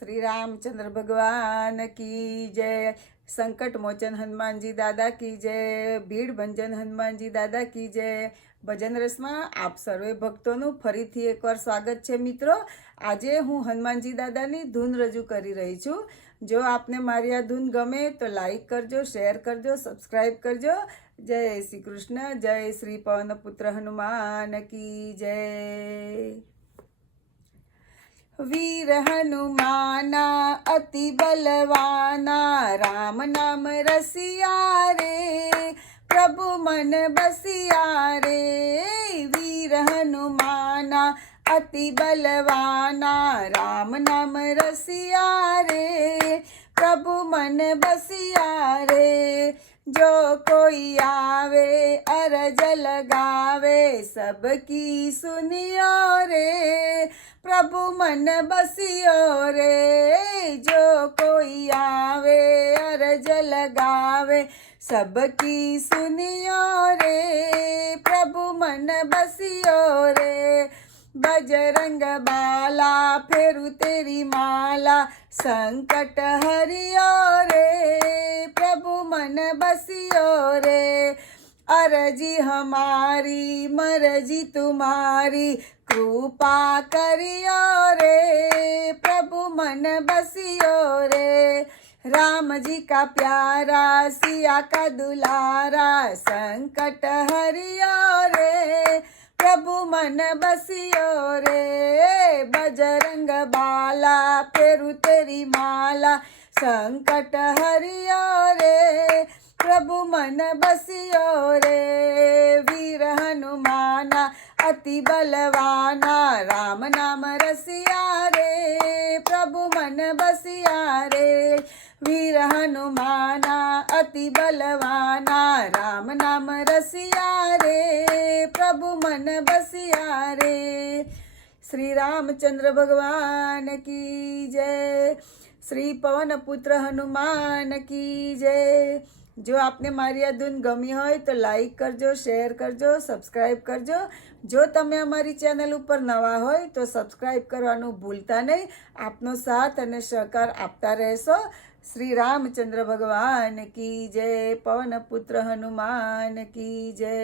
श्री रामचंद्र भगवान की जय। संकट मोचन हनुमान जी दादा की जय। भीड़ भंजन हनुमान जी दादा की जय। ભજન રસમાં આપ સર્વે ભક્તોનું ફરીથી એકવાર સ્વાગત છે મિત્રો। આજે હું હનુમાનજી દાદાની ધૂન રજૂ કરી રહી છું। જો આપને મારી આ ધૂન ગમે તો લાઈક કરજો, શેર કરજો, સબસ્ક્રાઈબ કરજો। જય શ્રી કૃષ્ણ, જય શ્રી પવનપુત્ર હનુમાન કી જય। वीर हनुमाना अति बलवाना, राम नाम रसिया रे, प्रभु मन बसिया रे। वीर हनुमाना अति बलवाना, राम नाम रसिया रे, प्रभु मन बसिया रे। जो कोई आवे अरज लगावे, सबकी सुनियो रे, प्रभु मन बसियो रे। जो कोई आवे अरज लगावे, सबकी सुनियो रे, प्रभु मन बसियो रे। बजरंग बाला फेरू तेरी माला, संकट हरियो रे, प्रभु मन बसियो रे। अरजी हमारी मरजी तुम्हारी, कृपा करियो रे, प्रभु मन बसियो रे। राम जी का प्यारा सिया का दुलारा, संकट हरियो रे, प्रभु मन बसियो रे। बजरंग बाला फेरू तेरी माला, संकट हरियो रे, प्रभु मन बसियो रे। वीर हनुमाना अति बलवाना, राम नाम रसिया रे, प्रभु मन बसिया रे। वीर हनुमाना अति बलवाना, राम नाम रसिया रे, प्रभु मन बसिया रे। श्री रामचंद्र भगवान की जय। श्री पवन पुत्र हनुमान की जय। જો આપને મારી આ ધૂન ગમી હોય તો લાઈક કરજો, શેર કરજો, સબસ્ક્રાઈબ કરજો। જો તમે અમારી ચેનલ ઉપર નવા હોય તો સબસ્ક્રાઈબ કરવાનું ભૂલતા નહીં। આપનો સાથ અને સહકાર આપતા રહેશો। શ્રી રામચંદ્ર ભગવાન કી જય, પવન પુત્ર હનુમાન કી જય।